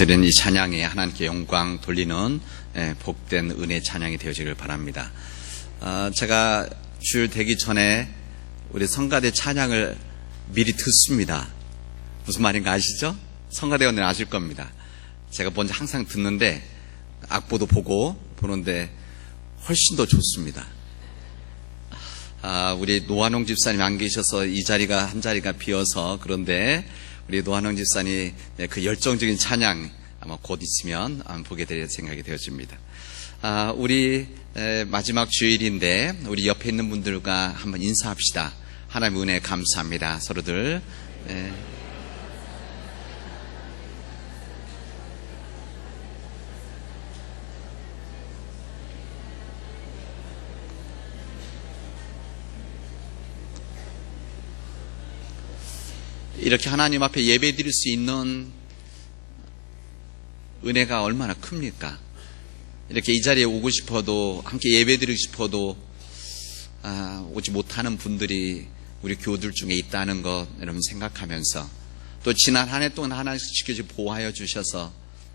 드리는 이 찬양에 하나님께 영광 돌리는 복된 은혜 찬양이 되어지길 바랍니다. 제가 주일 되기 전에 우리 성가대 찬양을 미리 듣습니다. 무슨 말인가 아시죠? 성가대원들 아실 겁니다. 제가 먼저 항상 듣는데 악보도 보는데 훨씬 더 좋습니다. 우리 노한홍 집사님 안 계셔서 이 자리가 한 자리가 비어서 그런데 우리 노한홍 집사님 그 열정적인 찬양 아마 곧 있으면 보게 될 생각이 되어집니다. 우리 마지막 주일인데 우리 옆에 있는 분들과 한번 인사합시다. 하나님의 은혜 감사합니다. 서로들. 이렇게 하나님 앞에 예배 드릴 수 있는 은혜가 얼마나 큽니까? 이렇게 이 자리에 오고 싶어도 함께 예배 드리고 싶어도 오지 못하는 분들이 우리 교우들 중에 있다는 것 여러분 생각하면서 또 지난 한 해 동안 하나님께서 지켜주고 보호하여 주셔서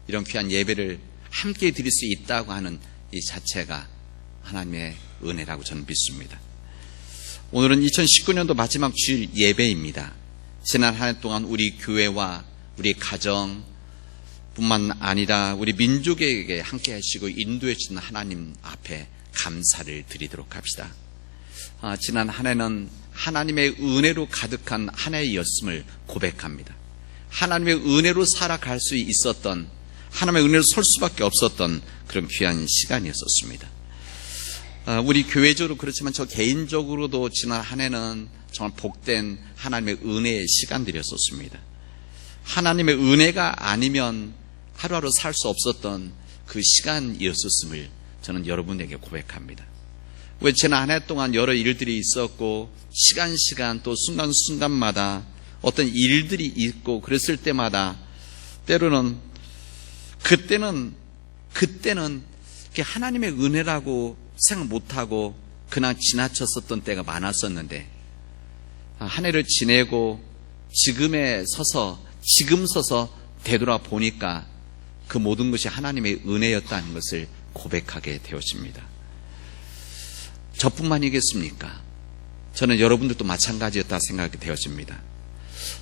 이런 귀한 예배를 함께 드릴 수 있다고 하는 이 자체가 하나님의 은혜라고 저는 믿습니다. 오늘은 2019년도 마지막 주일 예배입니다. 지난 한 해 동안 우리 교회와 우리 가정 뿐만 아니라 우리 민족에게 함께 하시고 인도해 주신 하나님 앞에 감사를 드리도록 합시다. 지난 한 해는 하나님의 은혜로 가득한 한 해였음을 고백합니다. 하나님의 은혜로 살아갈 수 있었던, 하나님의 은혜로 설 수밖에 없었던 그런 귀한 시간이었습니다. 우리 교회적으로 그렇지만 저 개인적으로도 지난 한 해는 정말 복된 하나님의 은혜의 시간들이었습니다. 하나님의 은혜가 아니면 하루하루 살 수 없었던 그 시간이었음을 저는 여러분에게 고백합니다. 왜 지난 한 해 동안 여러 일들이 있었고 시간 또 순간순간마다 어떤 일들이 있고 그랬을 때마다 때로는 그때는 하나님의 은혜라고 생각 못하고 그냥 지나쳤었던 때가 많았었는데 한 해를 지내고 지금 서서 되돌아보니까 그 모든 것이 하나님의 은혜였다는 것을 고백하게 되었습니다. 저뿐만이겠습니까? 저는 여러분들도 마찬가지였다 생각이 되어집니다.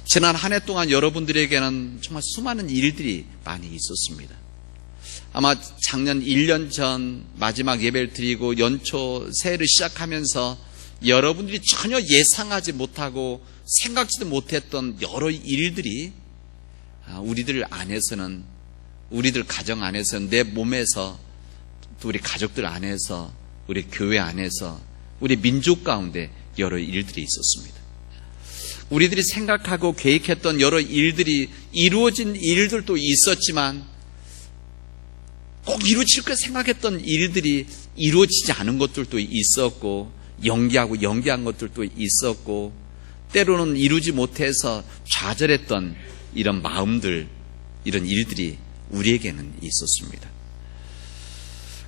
지난 한 해 동안 여러분들에게는 정말 수많은 일들이 많이 있었습니다. 아마 작년 1년 전 마지막 예배를 드리고 연초 새해를 시작하면서 여러분들이 전혀 예상하지 못하고 생각지도 못했던 여러 일들이 우리들 안에서는, 우리들 가정 안에서, 내 몸에서, 또 우리 가족들 안에서, 우리 교회 안에서, 우리 민족 가운데 여러 일들이 있었습니다. 우리들이 생각하고 계획했던 여러 일들이 이루어진 일들도 있었지만 꼭 이루어질 거 생각했던 일들이 이루어지지 않은 것들도 있었고 연기한 것들도 있었고 때로는 이루지 못해서 좌절했던 이런 마음들, 이런 일들이 우리에게는 있었습니다.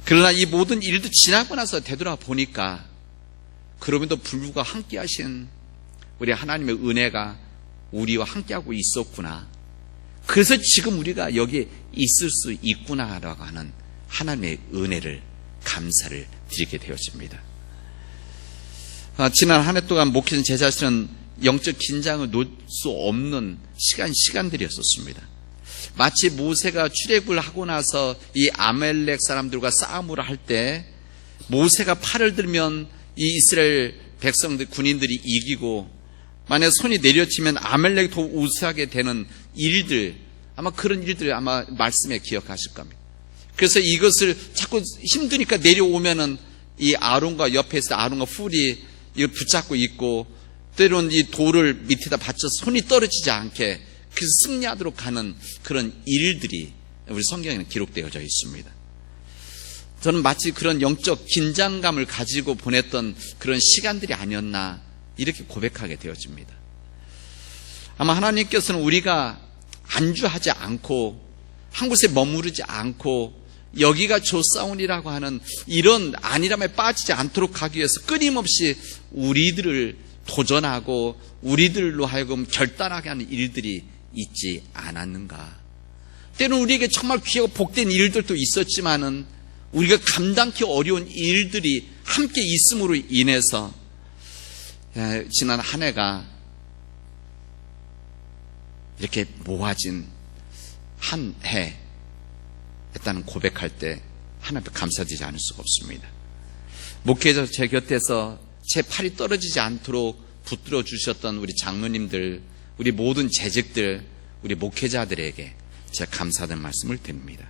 그러나 이 모든 일도 지나고 나서 되돌아보니까 그럼에도 불구하고 함께 하신 우리 하나님의 은혜가 우리와 함께하고 있었구나. 그래서 지금 우리가 여기 있을 수 있구나라고 하는 하나님의 은혜를 감사를 드리게 되었습니다. 지난 한 해 동안 목회자 제 자신은 영적 긴장을 놓을 수 없는 시간들이었습니다. 마치 모세가 출애굽을 하고 나서 이 아말렉 사람들과 싸움을 할 때 모세가 팔을 들면 이 이스라엘 백성들, 군인들이 이기고 만약 손이 내려치면 아말렉이 더 우세하게 되는 일들, 아마 그런 일들 아마 말씀에 기억하실 겁니다. 그래서 이것을 자꾸 힘드니까 내려오면은 이 아론과 옆에 있을 때 아론과 훌이 이걸 붙잡고 있고 때로는 이 돌을 밑에다 받쳐서 손이 떨어지지 않게 그 승리하도록 하는 그런 일들이 우리 성경에는 기록되어져 있습니다. 저는 마치 그런 영적 긴장감을 가지고 보냈던 그런 시간들이 아니었나 이렇게 고백하게 되어집니다. 아마 하나님께서는 우리가 안주하지 않고 한 곳에 머무르지 않고 여기가 조사온이라고 하는 이런 안일함에 빠지지 않도록 하기 위해서 끊임없이 우리들을 도전하고 우리들로 하여금 결단하게 하는 일들이 있지 않았는가. 때로는 우리에게 정말 귀하고 복된 일들도 있었지만은 우리가 감당하기 어려운 일들이 함께 있음으로 인해서 지난 한 해가 이렇게 모아진 한 해였다는 고백할 때 하나님 앞에 감사드리지 않을 수가 없습니다. 목회자 제 곁에서 제 팔이 떨어지지 않도록 붙들어 주셨던 우리 장로님들, 우리 모든 재직들, 우리 목회자들에게 제가 감사하는 말씀을 드립니다.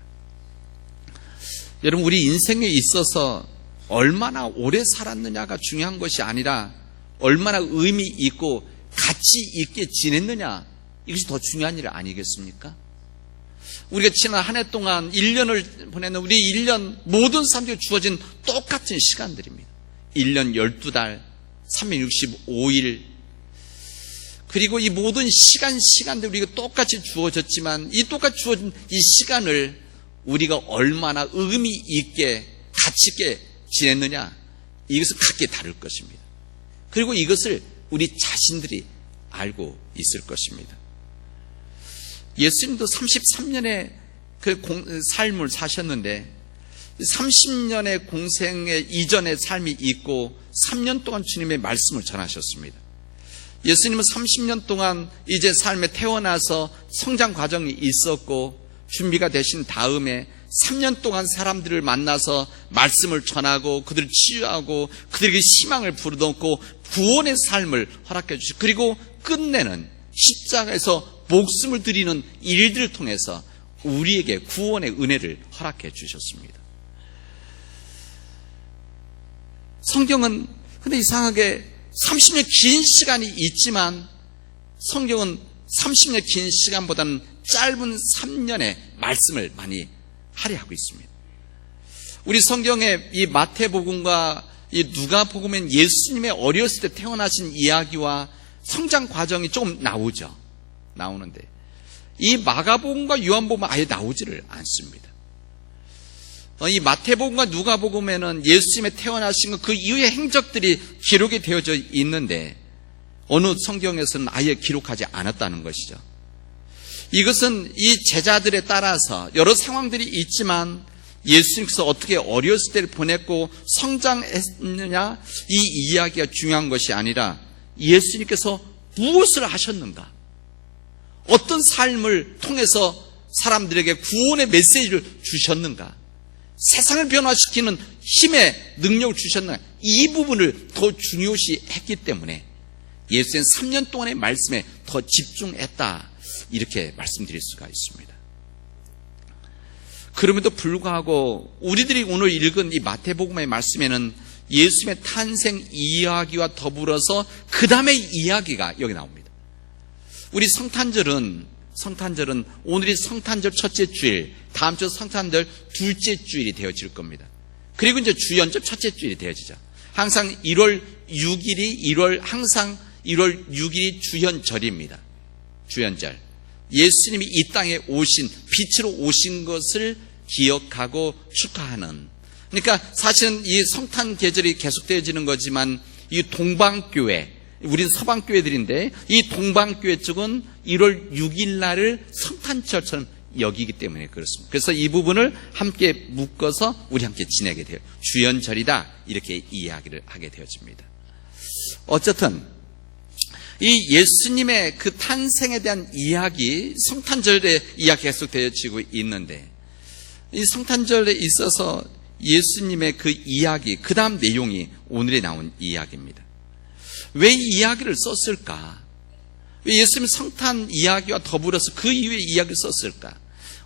여러분, 우리 인생에 있어서 얼마나 오래 살았느냐가 중요한 것이 아니라 얼마나 의미 있고 가치 있게 지냈느냐, 이것이 더 중요한 일 아니겠습니까? 우리가 지난 한 해 동안 1년을 보내는 우리 1년 모든 사람들에게 주어진 똑같은 시간들입니다. 1년 12달 365일, 그리고 이 모든 시간들 우리가 똑같이 주어졌지만 이 똑같이 주어진 이 시간을 우리가 얼마나 의미 있게 가치 있게 지냈느냐, 이것은 각기 다를 것입니다. 그리고 이것을 우리 자신들이 알고 있을 것입니다. 예수님도 33년의 그 삶을 사셨는데 30년의 공생의 이전의 삶이 있고 3년 동안 주님의 말씀을 전하셨습니다. 예수님은 30년 동안 이제 삶에 태어나서 성장 과정이 있었고 준비가 되신 다음에 3년 동안 사람들을 만나서 말씀을 전하고 그들을 치유하고 그들에게 희망을 불어넣고 구원의 삶을 허락해 주시고, 그리고 끝내는 십자가에서 목숨을 드리는 일들을 통해서 우리에게 구원의 은혜를 허락해 주셨습니다. 성경은 근데 이상하게 30년 긴 시간이 있지만 성경은 30년 긴 시간보다는 짧은 3년의 말씀을 많이 할애하고 있습니다. 우리 성경의 이 마태복음과 이 누가복음엔 예수님의 어렸을 때 태어나신 이야기와 성장 과정이 조금 나오는데 이 마가복음과 요한복음은 아예 나오지를 않습니다. 이 마태복음과 누가복음에는 예수님의 태어나신 것, 그 이후의 행적들이 기록이 되어져 있는데 어느 성경에서는 아예 기록하지 않았다는 것이죠. 이것은 이 제자들에 따라서 여러 상황들이 있지만 예수님께서 어떻게 어렸을 때를 보냈고 성장했느냐, 이 이야기가 중요한 것이 아니라 예수님께서 무엇을 하셨는가, 어떤 삶을 통해서 사람들에게 구원의 메시지를 주셨는가, 세상을 변화시키는 힘의 능력을 주셨는가, 이 부분을 더 중요시 했기 때문에 예수님 3년 동안의 말씀에 더 집중했다, 이렇게 말씀드릴 수가 있습니다. 그럼에도 불구하고 우리들이 오늘 읽은 이 마태복음의 말씀에는 예수님의 탄생 이야기와 더불어서 그 다음의 이야기가 여기 나옵니다. 우리 성탄절은 오늘이 성탄절 첫째 주일, 다음 주 성탄절 둘째 주일이 되어질 겁니다. 그리고 이제 주연절 첫째 주일이 되어지죠. 항상 1월 6일이 주연절입니다. 주연절. 예수님이 이 땅에 오신, 빛으로 오신 것을 기억하고 축하하는. 그러니까 사실은 이 성탄 계절이 계속되어지는 거지만 이 동방교회, 우린 서방교회들인데 이 동방교회 쪽은 1월 6일 날을 성탄절처럼 여기기 때문에 그렇습니다. 그래서 이 부분을 함께 묶어서 우리 함께 지내게 돼요. 주연절이다, 이렇게 이야기를 하게 되어집니다. 어쨌든 이 예수님의 그 탄생에 대한 이야기, 성탄절의 이야기가 계속되어지고 있는데 이 성탄절에 있어서 예수님의 그 이야기, 그 다음 내용이 오늘에 나온 이야기입니다. 왜 이 이야기를 썼을까? 왜 예수님의 성탄 이야기와 더불어서 그 이후의 이야기를 썼을까?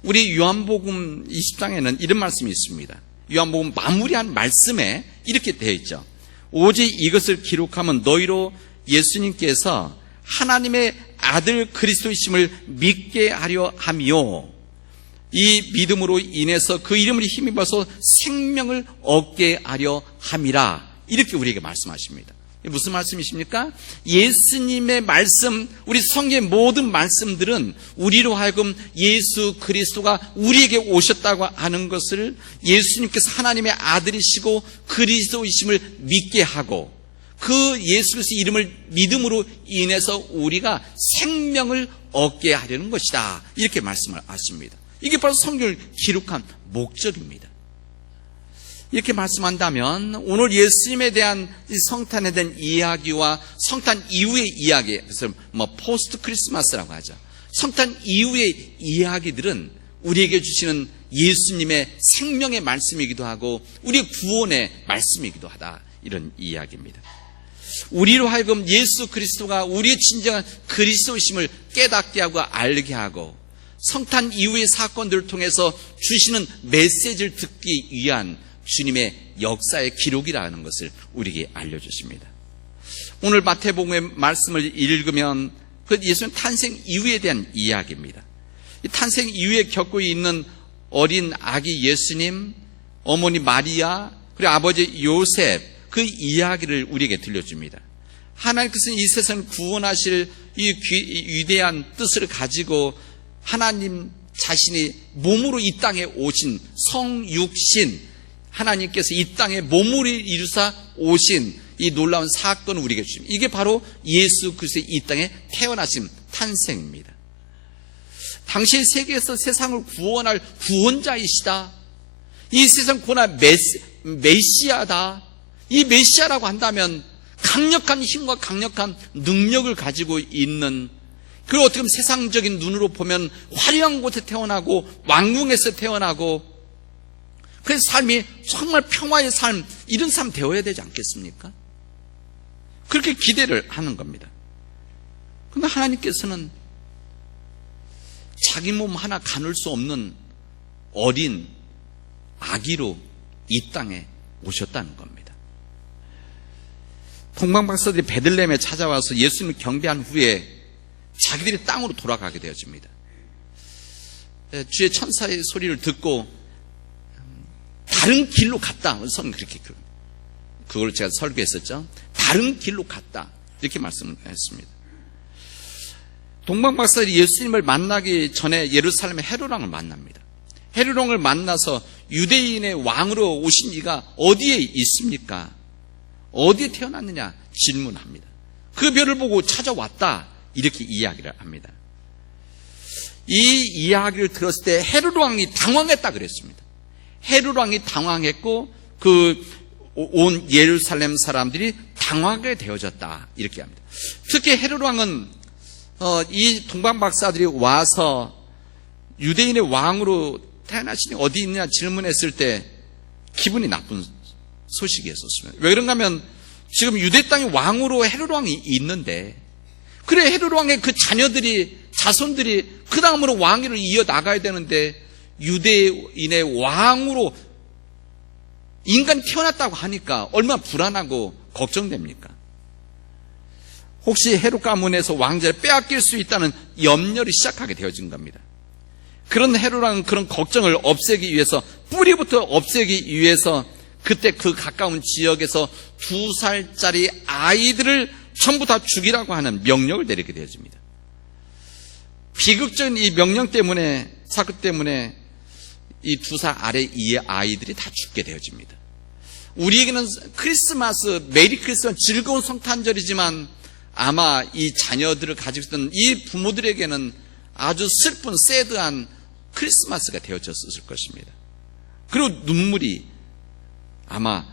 우리 요한복음 20장에는 이런 말씀이 있습니다. 요한복음 마무리한 말씀에 이렇게 되어 있죠. 오직 이것을 기록하면 너희로 예수님께서 하나님의 아들 그리스도이심을 믿게 하려 하며 이 믿음으로 인해서 그 이름을 힘입어서 생명을 얻게 하려 함이라, 이렇게 우리에게 말씀하십니다. 무슨 말씀이십니까? 예수님의 말씀, 우리 성경의 모든 말씀들은 우리로 하여금 예수 그리스도가 우리에게 오셨다고 하는 것을, 예수님께서 하나님의 아들이시고 그리스도이심을 믿게 하고 그 예수 그리스도 이름을 믿음으로 인해서 우리가 생명을 얻게 하려는 것이다, 이렇게 말씀을 하십니다. 이게 바로 성경을 기록한 목적입니다. 이렇게 말씀한다면 오늘 예수님에 대한 성탄에 대한 이야기와 성탄 이후의 이야기, 그래서 포스트 크리스마스라고 하죠. 성탄 이후의 이야기들은 우리에게 주시는 예수님의 생명의 말씀이기도 하고 우리의 구원의 말씀이기도 하다, 이런 이야기입니다. 우리로 하여금 예수 그리스도가 우리의 진정한 그리스도이심을 깨닫게 하고 알게 하고 성탄 이후의 사건들을 통해서 주시는 메시지를 듣기 위한 주님의 역사의 기록이라는 것을 우리에게 알려주십니다. 오늘 마태복음의 말씀을 읽으면 그 예수님 탄생 이후에 대한 이야기입니다. 이 탄생 이후에 겪고 있는 어린 아기 예수님, 어머니 마리아, 그리고 아버지 요셉, 그 이야기를 우리에게 들려줍니다. 하나님께서는 이 세상을 구원하실 이 위대한 뜻을 가지고 하나님 자신이 몸으로 이 땅에 오신 성육신, 하나님께서 이 땅에 몸을 이루사 오신 이 놀라운 사건을 우리에게 주십니다. 이게 바로 예수 그리스도의 이 땅에 태어나심, 탄생입니다. 당시 세계에서 세상을 구원할 구원자이시다, 이 세상 구원할 메시아다. 이 메시아라고 한다면 강력한 힘과 강력한 능력을 가지고 있는, 그리고 어떻게 보면 세상적인 눈으로 보면 화려한 곳에 태어나고 왕궁에서 태어나고, 그래서 삶이 정말 평화의 삶, 이런 삶 되어야 되지 않겠습니까? 그렇게 기대를 하는 겁니다. 그런데 하나님께서는 자기 몸 하나 가눌 수 없는 어린 아기로 이 땅에 오셨다는 겁니다. 동방박사들이 베들레헴에 찾아와서 예수님을 경배한 후에 자기들이 땅으로 돌아가게 되어집니다. 주의 천사의 소리를 듣고 다른 길로 갔다. 성경 그렇게, 그걸 제가 설교했었죠. 다른 길로 갔다, 이렇게 말씀했습니다. 동방박사들이 예수님을 만나기 전에 예루살렘의 헤롯 왕을 만납니다. 헤롯 왕을 만나서 유대인의 왕으로 오신 이가 어디에 있습니까? 어디에 태어났느냐 질문합니다. 그 별을 보고 찾아왔다, 이렇게 이야기를 합니다. 이 이야기를 들었을 때 헤롯 왕이 당황했다 그랬습니다. 헤롯 왕이 당황했고 그 온 예루살렘 사람들이 당황하게 되어졌다, 이렇게 합니다. 특히 헤롯 왕은 이 동방박사들이 와서 유대인의 왕으로 태어나시니 어디 있느냐 질문했을 때 기분이 나쁜 소식이었습니다. 왜 그런가 하면 지금 유대 땅에 왕으로 헤롯 왕이 있는데, 그래 헤롯 왕의 그 자손들이 그 다음으로 왕위를 이어나가야 되는데 유대인의 왕으로 인간이 태어났다고 하니까 얼마나 불안하고 걱정됩니까? 혹시 헤롯 가문에서 왕자를 빼앗길 수 있다는 염려를 시작하게 되어진 겁니다. 그런 헤롯 왕은 그런 걱정을 없애기 위해서, 뿌리부터 없애기 위해서 그때 그 가까운 지역에서 2살짜리 아이들을 전부 다 죽이라고 하는 명령을 내리게 되어집니다. 비극적인 이 명령 때문에, 사건 때문에 이 2살 아래 이 아이들이 다 죽게 되어집니다. 우리에게는 크리스마스, 메리 크리스마스, 즐거운 성탄절이지만 아마 이 자녀들을 가지고 있던 이 부모들에게는 아주 슬픈, 새드한 크리스마스가 되어졌을 것입니다. 그리고 눈물이, 아마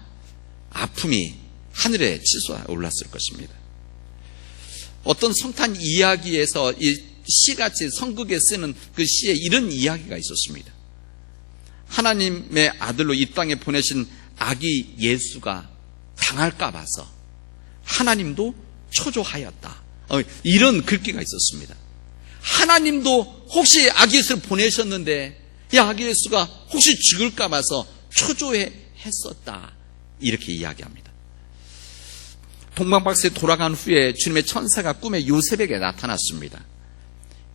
아픔이 하늘에 치솟아 올랐을 것입니다. 어떤 성탄 이야기에서 이 시같이 성극에 쓰는 그 시에 이런 이야기가 있었습니다. 하나님의 아들로 이 땅에 보내신 아기 예수가 당할까 봐서 하나님도 초조하였다, 이런 글귀가 있었습니다. 하나님도 혹시 아기 예수를 보내셨는데 이 아기 예수가 혹시 죽을까 봐서 초조해했었다, 이렇게 이야기합니다. 동방박사에 돌아간 후에 주님의 천사가 꿈에 요셉에게 나타났습니다.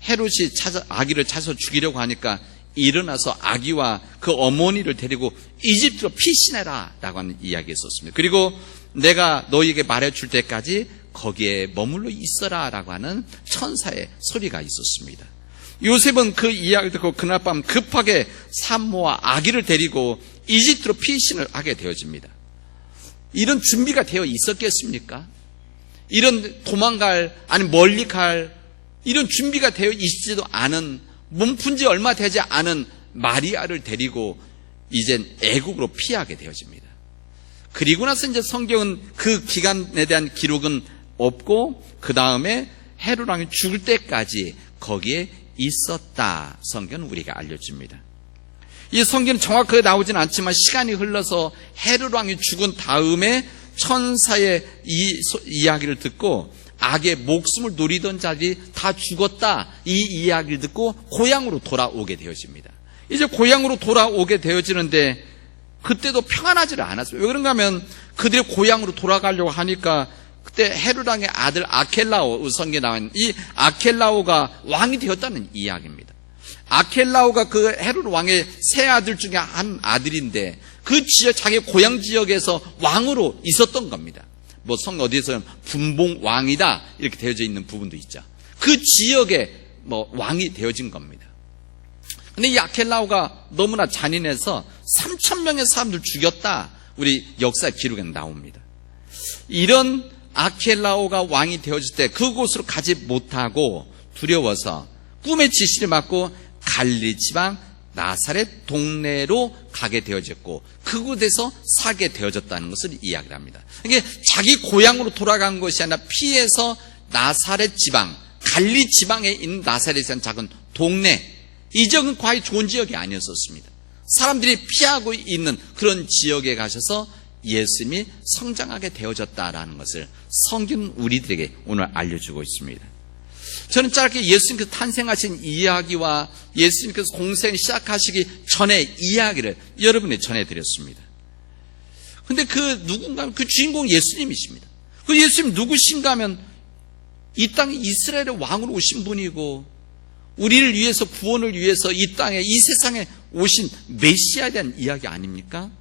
헤롯이 아기를 찾아서 죽이려고 하니까 일어나서 아기와 그 어머니를 데리고 이집트로 피신해라 라고 하는 이야기가 있었습니다. 그리고 내가 너희에게 말해줄 때까지 거기에 머물러 있어라 라고 하는 천사의 소리가 있었습니다. 요셉은 그 이야기를 듣고 그날 밤 급하게 산모와 아기를 데리고 이집트로 피신을 하게 되어집니다. 이런 준비가 되어 있었겠습니까? 이런 도망갈, 아니 멀리 갈 이런 준비가 되어 있지도 않은 몸푼 지 얼마 되지 않은 마리아를 데리고 이젠 애국으로 피하게 되어집니다. 그리고 나서 이제 성경은 그 기간에 대한 기록은 없고 그 다음에 헤롯 왕이 죽을 때까지 거기에 있었다. 성경은 우리가 알려줍니다. 이 성경은 정확하게 나오진 않지만 시간이 흘러서 헤롯 왕이 죽은 다음에 천사의 이야기를 듣고 악의 목숨을 노리던 자들이 다 죽었다. 이 이야기를 듣고 고향으로 돌아오게 되어집니다. 이제 고향으로 돌아오게 되어지는데 그때도 평안하지를 않았어요. 왜 그런가 하면 그들의 고향으로 돌아가려고 하니까 그때 헤롯 왕의 아들 아켈라오, 성경에 나온 이 아켈라오가 왕이 되었다는 이야기입니다. 아켈라오가 그 헤롯 왕의 세 아들 중에 한 아들인데 그 지역, 자기 고향 지역에서 왕으로 있었던 겁니다. 뭐 성 어디에서는 분봉 왕이다 이렇게 되어져 있는 부분도 있죠. 그 지역에 뭐 왕이 되어진 겁니다. 근데 이 아켈라오가 너무나 잔인해서 3,000명의 사람들 죽였다. 우리 역사 기록에 나옵니다. 이런 아켈라오가 왕이 되어질 때 그곳으로 가지 못하고 두려워서 꿈의 지시를 받고 갈릴리 지방 나사렛 동네로 가게 되어졌고 그곳에서 살게 되어졌다는 것을 이야기를 합니다. 이게 자기 고향으로 돌아간 것이 아니라 피해서 나사렛 지방, 갈릴리 지방에 있는 나사렛이라는 작은 동네, 이 지역은 과히 좋은 지역이 아니었었습니다. 사람들이 피하고 있는 그런 지역에 가셔서 예수님이 성장하게 되어졌다라는 것을 성경은 우리들에게 오늘 알려주고 있습니다. 저는 짧게 예수님께서 탄생하신 이야기와 예수님께서 공생을 시작하시기 전의 이야기를 여러분에 전해드렸습니다. 근데 그 누군가, 그 주인공 예수님이십니다. 그 예수님 누구신가 하면 이 땅에 이스라엘의 왕으로 오신 분이고 우리를 위해서 구원을 위해서 이 땅에 이 세상에 오신 메시아에 대한 이야기 아닙니까?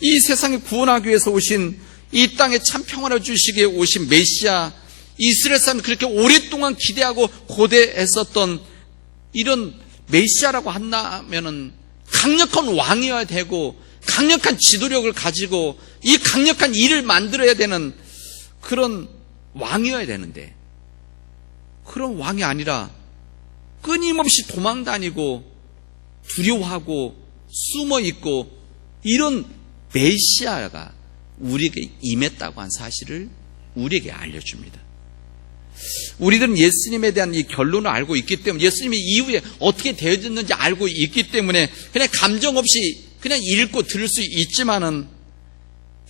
이 세상에 구원하기 위해서 오신 이 땅에 참 평화를 주시기에 오신 메시아, 이스라엘 사람이 그렇게 오랫동안 기대하고 고대했었던 이런 메시아라고 한다면은 강력한 왕이어야 되고 강력한 지도력을 가지고 이 강력한 일을 만들어야 되는 그런 왕이어야 되는데 그런 왕이 아니라 끊임없이 도망다니고 두려워하고 숨어있고 이런 메시아가 우리에게 임했다고 한 사실을 우리에게 알려줍니다. 우리들은 예수님에 대한 이 결론을 알고 있기 때문에 예수님이 이후에 어떻게 되어졌는지 알고 있기 때문에 그냥 감정 없이 그냥 읽고 들을 수 있지만은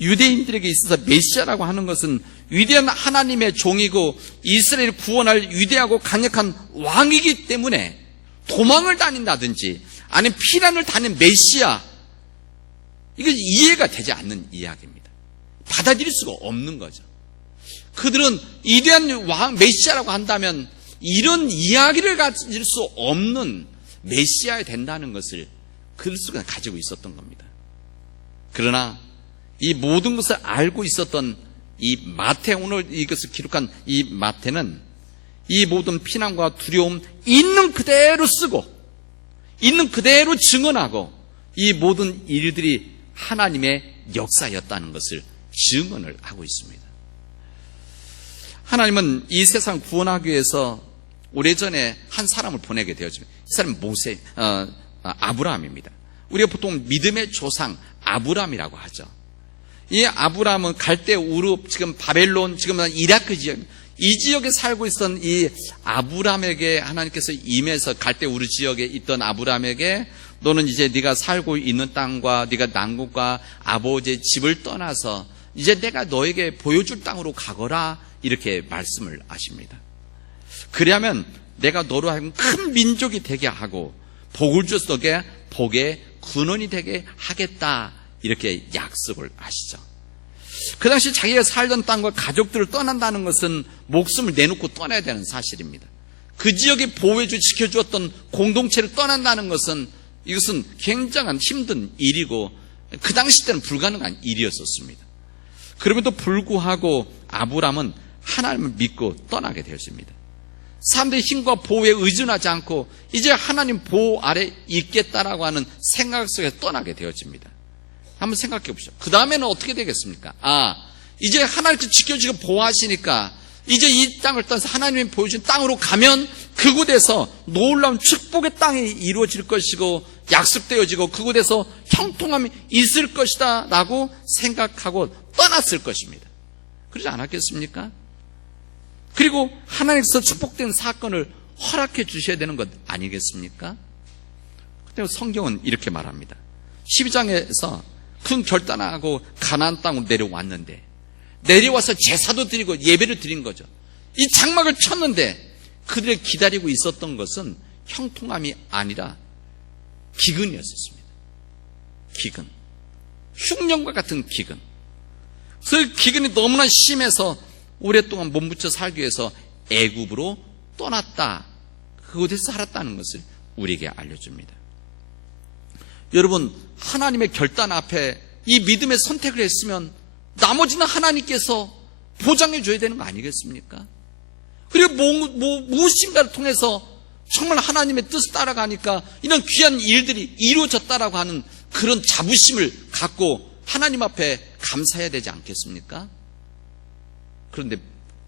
유대인들에게 있어서 메시아라고 하는 것은 위대한 하나님의 종이고 이스라엘을 구원할 위대하고 강력한 왕이기 때문에 도망을 다닌다든지 아니면 피난을 다닌 메시아, 이건 이해가 되지 않는 이야기입니다. 받아들일 수가 없는 거죠. 그들은 위대한 왕 메시아라고 한다면 이런 이야기를 가질 수 없는 메시아가 된다는 것을 그리스도가 가지고 있었던 겁니다. 그러나 이 모든 것을 알고 있었던 이 마태, 오늘 이것을 기록한 이 마태는 이 모든 피난과 두려움 있는 그대로 쓰고 있는 그대로 증언하고 이 모든 일들이 하나님의 역사였다는 것을 증언을 하고 있습니다. 하나님은 이 세상 구원하기 위해서 오래전에 한 사람을 보내게 되었습니다. 이 사람은 아브라함입니다. 우리가 보통 믿음의 조상 아브라함이라고 하죠. 이 아브라함은 갈대 우르, 지금 바벨론, 지금 이라크 지역, 이 지역에 살고 있었던 이 아브라함에게 하나님께서 임해서 갈대 우르 지역에 있던 아브라함에게 너는 이제 네가 살고 있는 땅과 네가 난국과 아버지의 집을 떠나서 이제 내가 너에게 보여줄 땅으로 가거라 이렇게 말씀을 하십니다. 그리하면 내가 너로 하여금 큰 민족이 되게 하고 복을 주어서 너에게 복의 근원이 되게 하겠다 이렇게 약속을 하시죠. 그 당시 자기가 살던 땅과 가족들을 떠난다는 것은 목숨을 내놓고 떠나야 되는 사실입니다. 그 지역에 보호해주고 지켜주었던 공동체를 떠난다는 것은 이것은 굉장한 힘든 일이고 그 당시 때는 불가능한 일이었었습니다. 그럼에도 불구하고 아브라함은 하나님을 믿고 떠나게 되었습니다. 사람들의 힘과 보호에 의존하지 않고 이제 하나님 보호 아래 있겠다라고 하는 생각 속에 떠나게 되어집니다. 한번 생각해 보시죠. 그 다음에는 어떻게 되겠습니까? 이제 하나님께서 지켜주고 보호하시니까 이제 이 땅을 떠나서 하나님이 보여준 땅으로 가면 그곳에서 놀라운 축복의 땅이 이루어질 것이고 약속되어지고 그곳에서 형통함이 있을 것이다 라고 생각하고 떠났을 것입니다. 그러지 않았겠습니까? 그리고 하나님께서 축복된 사건을 허락해 주셔야 되는 것 아니겠습니까? 근데 성경은 이렇게 말합니다. 12장에서 큰 결단하고 가나안 땅으로 내려왔는데 내려와서 제사도 드리고 예배를 드린 거죠. 이 장막을 쳤는데 그들이 기다리고 있었던 것은 형통함이 아니라 기근이었습니다. 기근. 흉년과 같은 기근. 그 기근이 너무나 심해서 오랫동안 몸부쳐 살기 위해서 애굽으로 떠났다. 그곳에서 살았다는 것을 우리에게 알려줍니다. 여러분, 하나님의 결단 앞에 이 믿음의 선택을 했으면 나머지는 하나님께서 보장해 줘야 되는 거 아니겠습니까? 그리고 무엇인가를 통해서 정말 하나님의 뜻을 따라가니까 이런 귀한 일들이 이루어졌다라고 하는 그런 자부심을 갖고 하나님 앞에 감사해야 되지 않겠습니까? 그런데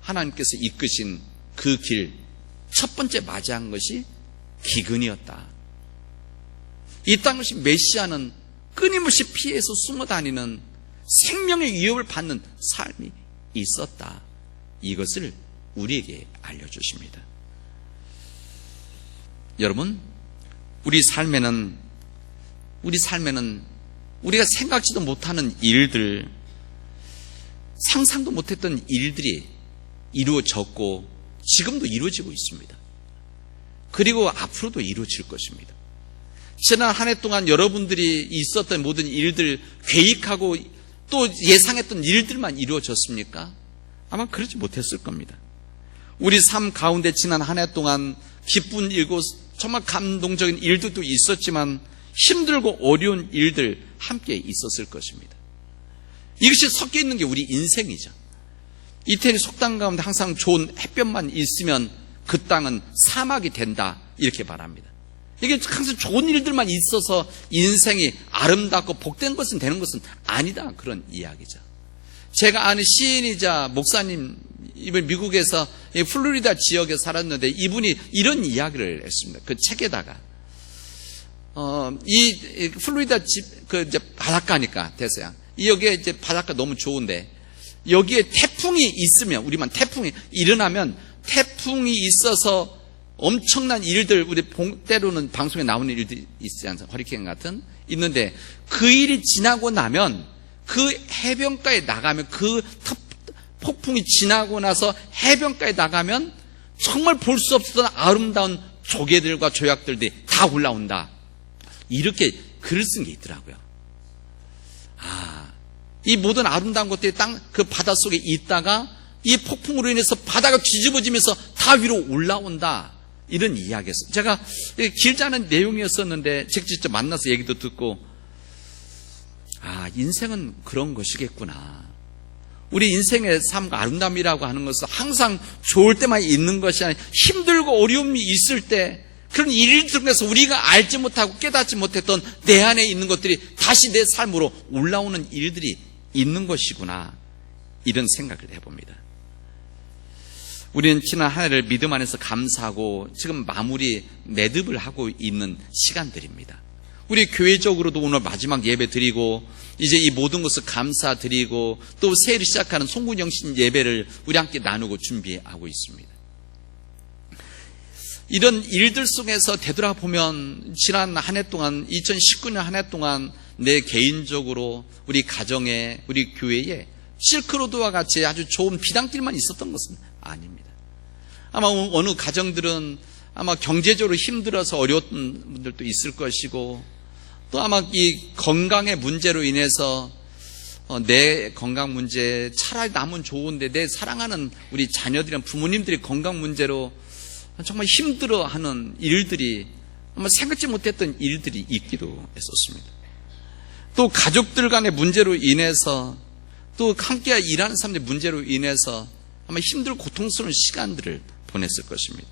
하나님께서 이끄신 그 길, 첫 번째 맞이한 것이 기근이었다. 이 땅의 메시아는 끊임없이 피해서 숨어 다니는 생명의 위협을 받는 삶이 있었다. 이것을 우리에게 알려주십니다. 여러분, 우리 삶에는 우리가 생각지도 못하는 일들, 상상도 못했던 일들이 이루어졌고 지금도 이루어지고 있습니다. 그리고 앞으로도 이루어질 것입니다. 지난 한 해 동안 여러분들이 있었던 모든 일들, 계획하고 또 예상했던 일들만 이루어졌습니까? 아마 그러지 못했을 겁니다. 우리 삶 가운데 지난 한 해 동안 기쁜 일고 정말 감동적인 일들도 있었지만 힘들고 어려운 일들 함께 있었을 것입니다. 이것이 섞여 있는 게 우리 인생이죠. 이태리 속담 가운데 항상 좋은 햇볕만 있으면 그 땅은 사막이 된다, 이렇게 말합니다. 이게 항상 좋은 일들만 있어서 인생이 아름답고 복된 것은 되는 것은 아니다, 그런 이야기죠. 제가 아는 시인이자 목사님, 이번 미국에서 플로리다 지역에 살았는데 이분이 이런 이야기를 했습니다. 그 책에다가 이 플로리다 이제 바닷가니까 대서양, 여기에 이제 바닷가 너무 좋은데 여기에 태풍이 있으면, 우리만 태풍이 일어나면, 태풍이 있어서 엄청난 일들, 우리 때로는 방송에 나오는 일들이 있지 않습니까? 허리케인 같은 있는데 그 일이 지나고 나면 그 해변가에 나가면, 그 폭풍이 지나고 나서 해변가에 나가면 정말 볼 수 없었던 아름다운 조개들과 조약들이 다 올라온다, 이렇게 글을 쓴 게 있더라고요. 이 모든 아름다운 것들이 그 바닷속에 있다가 이 폭풍으로 인해서 바다가 뒤집어지면서 다 위로 올라온다, 이런 이야기였어요. 제가 길지 않은 내용이었었는데 직접 만나서 얘기도 듣고, 인생은 그런 것이겠구나. 우리 인생의 삶과 아름다움이라고 하는 것은 항상 좋을 때만 있는 것이 아니라 힘들고 어려움이 있을 때, 그런 일을 통해서 우리가 알지 못하고 깨닫지 못했던 내 안에 있는 것들이 다시 내 삶으로 올라오는 일들이 있는 것이구나, 이런 생각을 해봅니다. 우리는 지난 한 해를 믿음 안에서 감사하고 지금 마무리 매듭을 하고 있는 시간들입니다. 우리 교회적으로도 오늘 마지막 예배 드리고 이제 이 모든 것을 감사드리고 또 새해를 시작하는 송구영신 예배를 우리 함께 나누고 준비하고 있습니다. 이런 일들 속에서 되돌아보면 지난 한 해 동안, 2019년 한 해 동안 내 개인적으로 우리 가정에, 우리 교회에 실크로드와 같이 아주 좋은 비단길만 있었던 것은 아닙니다. 아마 어느 가정들은 아마 경제적으로 힘들어서 어려웠던 분들도 있을 것이고, 또 아마 이 건강의 문제로 인해서 내 건강 문제, 차라리 남은 좋은데 내 사랑하는 우리 자녀들이랑 부모님들이 건강 문제로 정말 힘들어하는 일들이, 아마 생각지 못했던 일들이 있기도 했었습니다. 또 가족들 간의 문제로 인해서, 또 함께 일하는 사람들의 문제로 인해서 아마 힘들고 고통스러운 시간들을 보냈을 것입니다.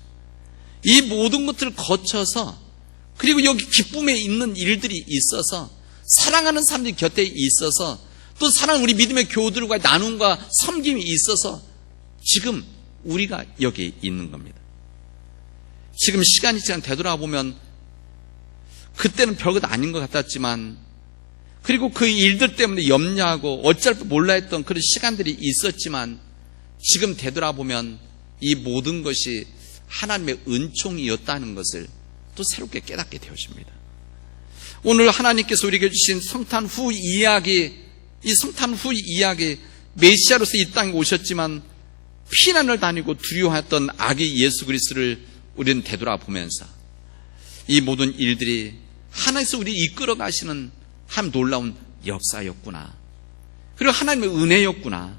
이 모든 것들을 거쳐서, 그리고 여기 기쁨에 있는 일들이 있어서, 사랑하는 사람들이 곁에 있어서, 또 사랑하는 우리 믿음의 교우들과 나눔과 섬김이 있어서 지금 우리가 여기 있는 겁니다. 지금 시간이 지난 되돌아보면 그때는 별것 아닌 것 같았지만, 그리고 그 일들 때문에 염려하고 어쩔 줄 몰라 했던 그런 시간들이 있었지만, 지금 되돌아보면 이 모든 것이 하나님의 은총이었다는 것을 또 새롭게 깨닫게 되어집니다. 오늘 하나님께서 우리에게 주신 성탄 후 이야기, 이 성탄 후 이야기, 메시아로서 이 땅에 오셨지만 피난을 다니고 두려워했던 아기 예수 그리스도를 우리는 되돌아보면서 이 모든 일들이 하나님께서 우리 이끌어 가시는 한 놀라운 역사였구나, 그리고 하나님의 은혜였구나,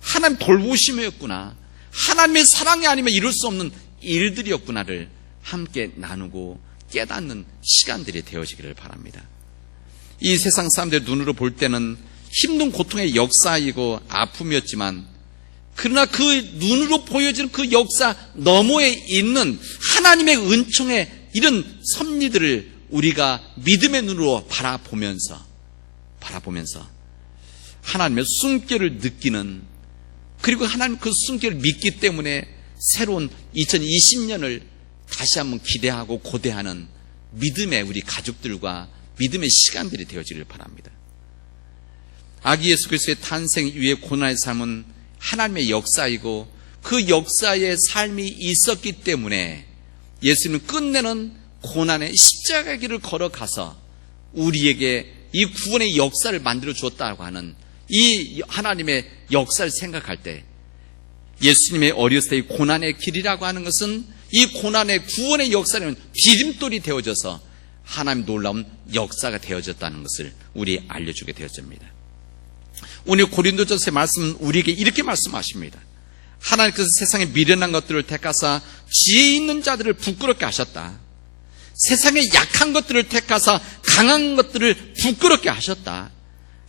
하나님 돌보심이었구나, 하나님의 사랑이 아니면 이룰 수 없는 일들이었구나를 함께 나누고 깨닫는 시간들이 되어지기를 바랍니다. 이 세상 사람들의 눈으로 볼 때는 힘든 고통의 역사이고 아픔이었지만, 그러나 그 눈으로 보여지는 그 역사 너머에 있는 하나님의 은총의 이런 섭리들을 우리가 믿음의 눈으로 바라보면서 하나님의 숨결을 느끼는, 그리고 하나님 그 숨결을 믿기 때문에 새로운 2020년을 다시 한번 기대하고 고대하는 믿음의 우리 가족들과 믿음의 시간들이 되어지길 바랍니다. 아기 예수 그리스도의 탄생 이후의 고난의 삶은 하나님의 역사이고, 그 역사의 삶이 있었기 때문에 예수님은 끝내는 고난의 십자가 길을 걸어가서 우리에게 이 구원의 역사를 만들어 주었다고 하는 이 하나님의 역사를 생각할 때, 예수님의 어렸을 때의 고난의 길이라고 하는 것은 이 고난의 구원의 역사는 디딤돌이 되어져서 하나님 놀라운 역사가 되어졌다는 것을 우리 알려주게 되었습니다. 오늘 고린도전서의 말씀은 우리에게 이렇게 말씀하십니다. 하나님께서 세상에 미련한 것들을 택하사 지혜 있는 자들을 부끄럽게 하셨다. 세상에 약한 것들을 택하사 강한 것들을 부끄럽게 하셨다.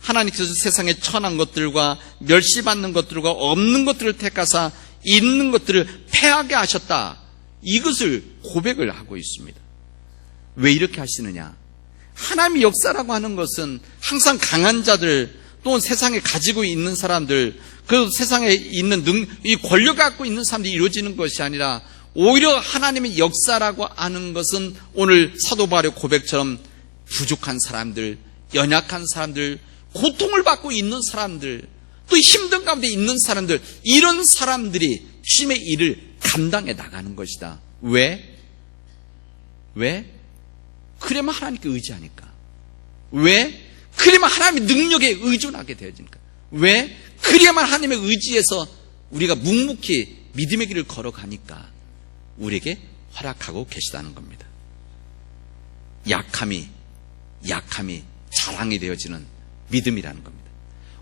하나님께서 세상에 천한 것들과 멸시받는 것들과 없는 것들을 택하사 있는 것들을 패하게 하셨다. 이것을 고백을 하고 있습니다. 왜 이렇게 하시느냐? 하나님의 역사라고 하는 것은 항상 강한 자들, 또 세상에 가지고 있는 사람들, 그 세상에 있는 이 권력 갖고 있는 사람들이 이루어지는 것이 아니라, 오히려 하나님의 역사라고 하는 것은 오늘 사도 바울의 고백처럼 부족한 사람들, 연약한 사람들, 고통을 받고 있는 사람들, 또 힘든 가운데 있는 사람들, 이런 사람들이 주님의 일을 감당해 나가는 것이다. 왜? 그래야만 하나님께 의지하니까. 왜? 그래야만 하나님의 능력에 의존하게 되어지니까. 왜? 그래야만 하나님의 의지에서 우리가 묵묵히 믿음의 길을 걸어가니까 우리에게 허락하고 계시다는 겁니다. 약함이 자랑이 되어지는 믿음이라는 겁니다.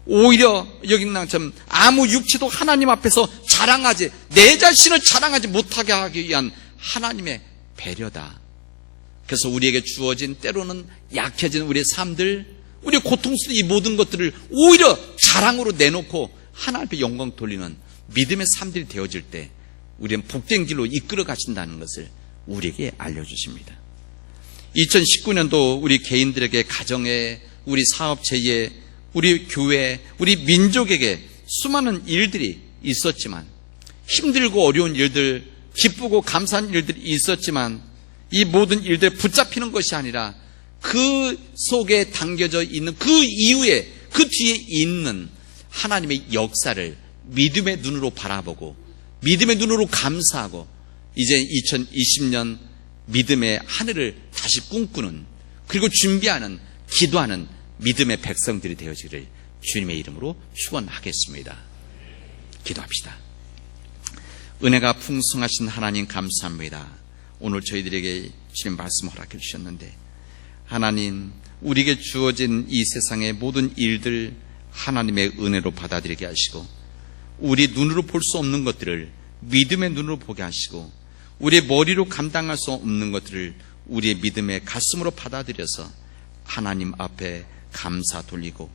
오히려 여기 있는 것처럼 아무 육체도 하나님 앞에서 자랑하지, 내 자신을 자랑하지 못하게 하기 위한 하나님의 배려다. 그래서 우리에게 주어진 때로는 약해진 우리의 삶들, 우리의 고통스러운 이 모든 것들을 오히려 자랑으로 내놓고 하나님 앞에 영광 돌리는 믿음의 삶들이 되어질 때 우리는 복된 길로 이끌어 가신다는 것을 우리에게 알려주십니다. 2019년도 우리 개인들에게, 가정에, 우리 사업체에, 우리 교회, 우리 민족에게 수많은 일들이 있었지만, 힘들고 어려운 일들, 기쁘고 감사한 일들이 있었지만, 이 모든 일들에 붙잡히는 것이 아니라 그 속에 담겨져 있는 그 이후에, 그 뒤에 있는 하나님의 역사를 믿음의 눈으로 바라보고 믿음의 눈으로 감사하고, 이제 2020년 믿음의 하늘을 다시 꿈꾸는, 그리고 준비하는, 기도하는 믿음의 백성들이 되어지기를 주님의 이름으로 축원하겠습니다. 기도합시다. 은혜가 풍성하신 하나님 감사합니다. 오늘 저희들에게 주님 말씀 허락해 주셨는데, 하나님, 우리에게 주어진 이 세상의 모든 일들 하나님의 은혜로 받아들이게 하시고, 우리 눈으로 볼 수 없는 것들을 믿음의 눈으로 보게 하시고, 우리의 머리로 감당할 수 없는 것들을 우리의 믿음의 가슴으로 받아들여서 하나님 앞에 감사 돌리고,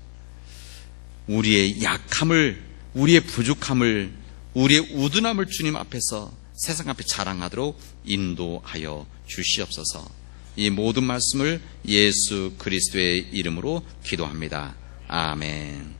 우리의 약함을, 우리의 부족함을, 우리의 우둔함을 주님 앞에서 세상 앞에 자랑하도록 인도하여 주시옵소서. 이 모든 말씀을 예수 그리스도의 이름으로 기도합니다. 아멘.